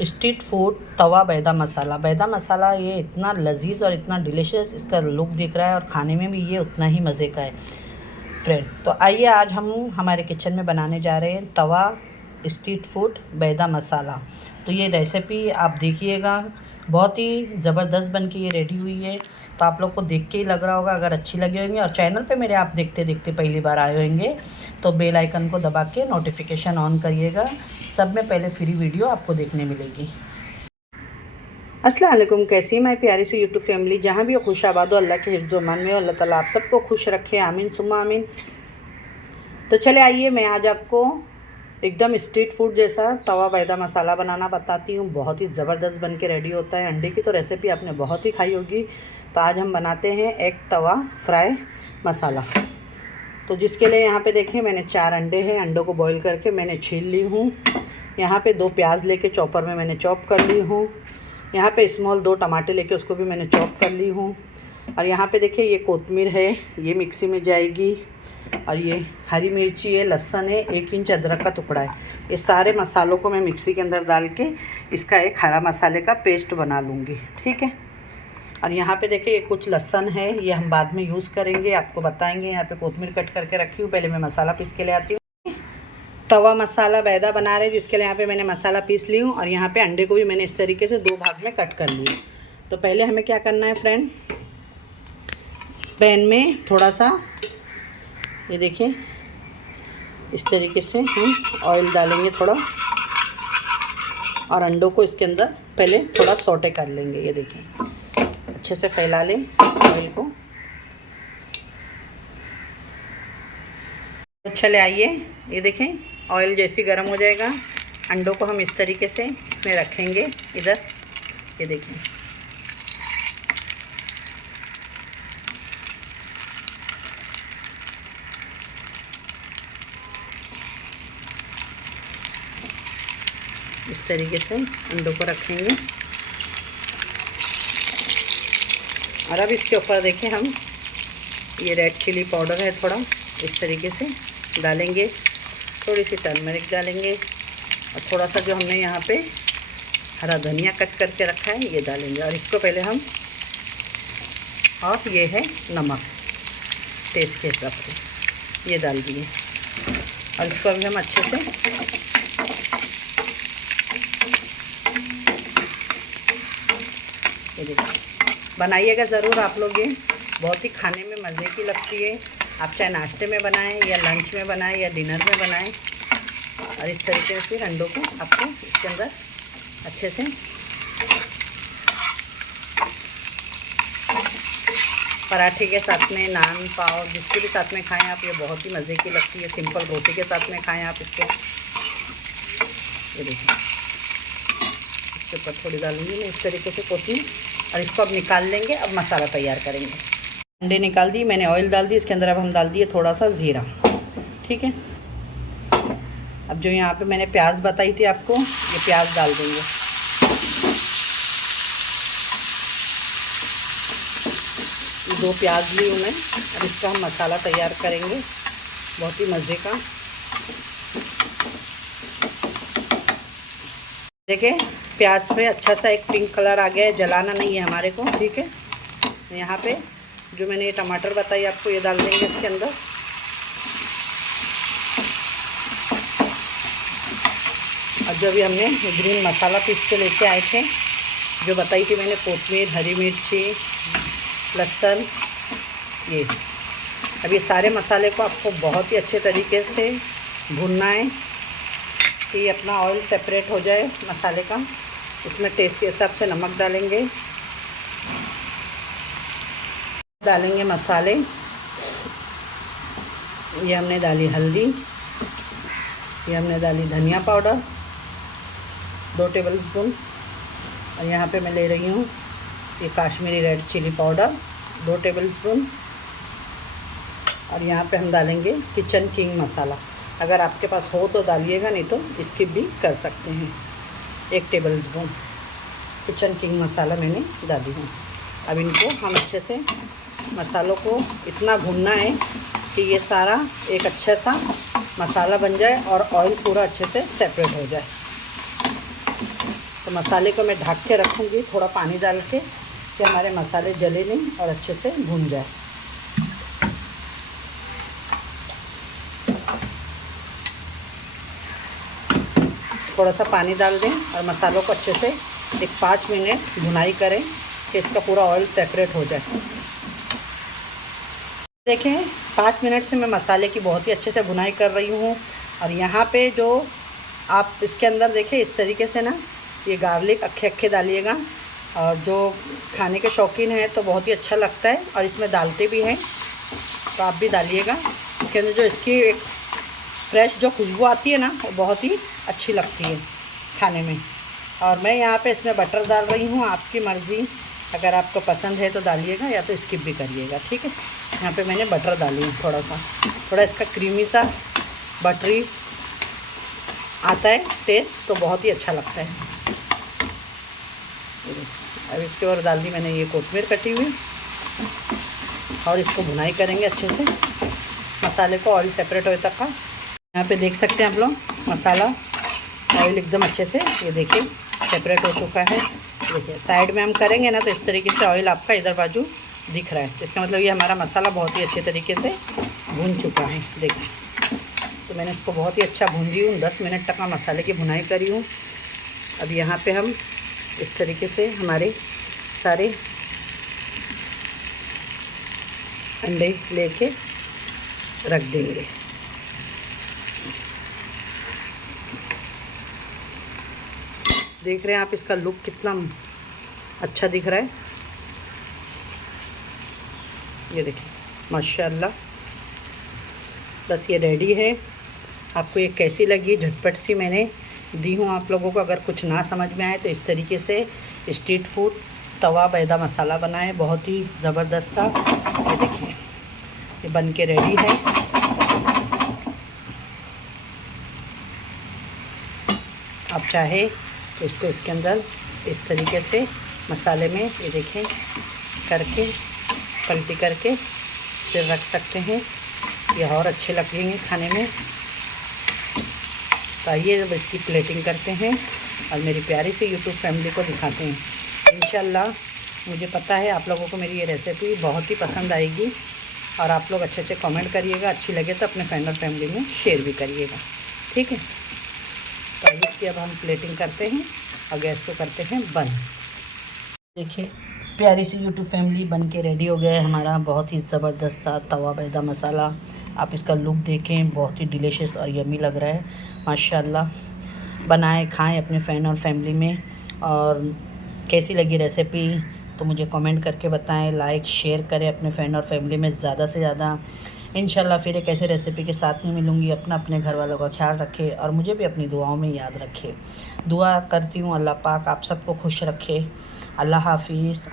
Street food तवा बैदा मसाला। बैदा मसाला ये इतना लजीज और इतना डिलीशियस इसका लुक दिख रहा है और खाने में भी ये उतना ही मज़े का है फ्रेंड। तो आइए आज हम हमारे किचन में बनाने जा रहे हैं तवा स्ट्रीट फूड बैदा मसाला। तो ये रेसिपी आप देखिएगा, बहुत ही ज़बरदस्त बन के ये रेडी हुई है। तो आप लोग को देख के ही लग रहा होगा, अगर अच्छी लगी होंगी और चैनल पे मेरे आप देखते देखते पहली बार आए होंगे तो बेल आइकन को दबा के नोटिफिकेशन ऑन करिएगा। सब में पहले फ्री वीडियो आपको देखने मिलेगी। अस्सलाम वालेकुम, कैसी है मैं प्यारी सी यूट्यूब फैमिली। जहाँ भी खुश आबाद हो, अल्लाह के हिफ्ज़ व अमान में हो, अल्लाह ताला आप सबको खुश रखे, आमीन सुम्मा आमीन। तो चले आइए, मैं आज आपको एकदम स्ट्रीट फूड जैसा तवा बैदा मसाला बनाना बताती हूँ। बहुत ही ज़बरदस्त बन के रेडी होता है। अंडे की तो रेसिपी आपने बहुत ही खाई होगी। तो आज हम बनाते हैं एक तवा फ्राई मसाला। तो जिसके लिए यहाँ पे देखिए मैंने 4 अंडे हैं। अंडों को बॉईल करके मैंने छील ली हूँ। यहाँ पे 2 प्याज लेके चॉपर में मैंने चॉप कर ली हूँ। यहाँ पे स्मॉल 2 टमाटर लेके उसको भी मैंने चॉप कर ली हूँ। और यहाँ पे देखिए ये कोतमीर है, ये मिक्सी में जाएगी। और ये हरी मिर्ची है, लहसुन है, 1 इंच अदरक का टुकड़ा है। ये सारे मसालों को मैं मिक्सी के अंदर डाल के इसका एक हरा मसाले का पेस्ट बना लूँगी, ठीक है। और यहाँ पे देखिए ये कुछ लहसुन है, ये हम बाद में यूज़ करेंगे, आपको बताएंगे। यहाँ पे कोतमीर कट करके रखी हूँ, पहले मैं मसाला पीस के ले आती हूँ। तवा मसाला बैदा बना रहे हैं, जिसके लिए यहाँ पे मैंने मसाला पीस ली हूँ। और यहाँ पे अंडे को भी मैंने इस तरीके से 2 भाग में कट कर लिया। तो पहले हमें क्या करना है फ्रेंड, पैन में थोड़ा सा ये देखिए इस तरीके से हम ऑयल डालेंगे थोड़ा, और अंडों को इसके अंदर पहले थोड़ा सौटे कर लेंगे। ये देखिए अच्छे से फैला लें ऑयल को। चले आइए, ये देखें ऑयल जैसी गर्म हो जाएगा, अंडों को हम इस तरीके से इसमें रखेंगे इधर। ये देखें इस तरीके से अंडों को रखेंगे। और अब इसके ऊपर देखें हम ये रेड चिली पाउडर है थोड़ा इस तरीके से डालेंगे, थोड़ी सी टर्मरिक डालेंगे, और थोड़ा सा जो हमने यहाँ पे हरा धनिया कट करके रखा है ये डालेंगे। और इसको पहले हम, और ये है नमक टेस्ट के हिसाब से ये डाल दिए। और इसको अभी हम अच्छे से ये देखिए बनाइएगा ज़रूर आप लोग। ये बहुत ही खाने में मज़े की लगती है। आप चाहे नाश्ते में बनाएं या लंच में बनाएं या डिनर में बनाएं। और इस तरीके से अंडों को आपको इसके अंदर अच्छे से पराठे के साथ में, नान पाव जिसके भी साथ में खाएं आप, ये बहुत ही मज़े की लगती है। सिंपल रोटी के साथ में खाएं आप इसको। ये देखिए इसके ऊपर थोड़ी डालूंगी मैं इस तरीके से कोशिश। और इसको अब निकाल लेंगे। अब मसाला तैयार करेंगे। अंडे निकाल दिए मैंने, ऑयल डाल दी इसके अंदर। अब हम डाल दिए थोड़ा सा ज़ीरा, ठीक है। अब जो यहाँ पे मैंने प्याज बताई थी आपको, ये प्याज डाल देंगे। ये 2 प्याज ली हूँ मैं। अब इसका हम मसाला तैयार करेंगे बहुत ही मज़े का। देखिए प्याज पे अच्छा सा एक पिंक कलर आ गया है, जलाना नहीं है हमारे को, ठीक है। यहाँ पे जो मैंने ये टमाटर बताई आपको ये डाल देंगे इसके अंदर। और जो भी हमने ग्रीन मसाला पीस के लेके आए थे, जो बताई थी मैंने, कोतमीर, हरी मिर्ची, लहसुन, ये अब ये सारे मसाले को आपको बहुत ही अच्छे तरीके से भूनना है कि ये अपना ऑयल सेपरेट हो जाए मसाले का। इसमें टेस्ट के हिसाब से नमक डालेंगे, डालेंगे मसाले। ये हमने डाली हल्दी, ये हमने डाली धनिया पाउडर 2 टेबलस्पून। और यहाँ पे मैं ले रही हूँ ये Kashmiri red chilli powder 2 tablespoon. और यहाँ पे हम डालेंगे किचन किंग मसाला। अगर आपके पास हो तो डालिएगा, नहीं तो स्किप भी कर सकते हैं। 1 टेबलस्पून किचन किंग मसाला मैंने डाली हूँ। अब इनको हम अच्छे से मसालों को इतना भूनना है कि ये सारा एक अच्छा सा मसाला बन जाए और ऑयल पूरा अच्छे से सेपरेट हो जाए। तो मसाले को मैं ढक के रखूँगी थोड़ा पानी डाल के, कि हमारे मसाले जले नहीं और अच्छे से भून जाए। थोड़ा सा पानी डाल दें और मसालों को अच्छे से एक 5 मिनट भुनाई करें कि इसका पूरा ऑयल सेपरेट हो जाए। देखें 5 मिनट से मैं मसाले की बहुत ही अच्छे से भुनाई कर रही हूँ। और यहाँ पे जो आप इसके अंदर देखें इस तरीके से ना, ये गार्लिक अक्खे अक्खे डालिएगा, और जो खाने के शौकीन हैं तो बहुत ही अच्छा लगता है और इसमें डालते भी हैं, तो आप भी डालिएगा। इसके अंदर जो इसकी एक फ्रेश जो खुशबू आती है ना, वो बहुत ही अच्छी लगती है खाने में। और मैं यहाँ पे इसमें बटर डाल रही हूँ, आपकी मर्ज़ी, अगर आपको पसंद है तो डालिएगा या तो स्किप भी करिएगा, ठीक है। यहाँ पे मैंने बटर डाली है थोड़ा इसका क्रीमी सा बटरी आता है टेस्ट, तो बहुत ही अच्छा लगता है। अब इसके और डाल दी मैंने ये कोथमीर कटी हुई, और इसको भुनाई करेंगे अच्छे से मसाले को ऑयल सेपरेट होने तक का। यहाँ पे देख सकते हैं आप लोग मसाला ऑयल एकदम अच्छे से, ये देखिए सेपरेट हो चुका है। देखिए साइड में हम करेंगे ना तो इस तरीके से ऑयल आपका इधर बाजू दिख रहा है, तो इसका मतलब ये हमारा मसाला बहुत ही अच्छे तरीके से भून चुका है। देखिए तो मैंने इसको बहुत ही अच्छा भून दी हूँ, 10 मिनट तक मैं मसाले की भुनाई करी हूँ। अब यहाँ पे हम इस तरीके से हमारे सारे अंडे लेके रख देंगे। देख रहे हैं आप इसका लुक कितना अच्छा दिख रहा है, ये देखिए माशाल्लाह। बस ये रेडी है। आपको ये कैसी लगी, झटपट सी मैंने दी हूँ आप लोगों को। अगर कुछ ना समझ में आए तो इस तरीके से स्ट्रीट फूड तवा बैदा मसाला बनाए, बहुत ही ज़बरदस्त सा। ये देखिए ये बन के रेडी है। आप चाहे तो इसको इसके अंदर इस तरीके से मसाले में ये देखें करके पलटी करके फिर रख सकते हैं, ये और अच्छे लगेंगे खाने में। तो आइए जब इसकी प्लेटिंग करते हैं और मेरी प्यारी सी यूट्यूब फैमिली को दिखाते हैं। इंशाल्लाह मुझे पता है आप लोगों को मेरी ये रेसिपी बहुत ही पसंद आएगी, और आप लोग अच्छे कमेंट करिएगा, अच्छी लगे तो अपने फ्रेंड और फैमिली में शेयर भी करिएगा, ठीक है। तो आइए इसकी अब हम प्लेटिंग करते हैं और गैस को करते हैं बंद। देखिए प्यारी सी यूट्यूब फैमिली बन के रेडी हो गया है हमारा बहुत ही ज़बरदस्त सा तवा बैदा मसाला। आप इसका लुक देखें, बहुत ही डिलीशियस और यम्मी लग रहा है माशाल्लाह। बनाएं खाएं अपने फ्रेंड और फैमिली में। और कैसी लगी रेसिपी तो मुझे कमेंट करके बताएं, लाइक शेयर करें अपने फ्रेंड और फैमिली में ज़्यादा से ज़्यादा। इंशाल्लाह फिर एक ऐसे रेसिपी के साथ में मिलूँगी। अपने घर वालों का ख्याल रखें और मुझे भी अपनी दुआओं में याद रखें। दुआ करती हूँ अल्लाह पाक आप सबको खुश रखे। अल्लाह हाफिज़।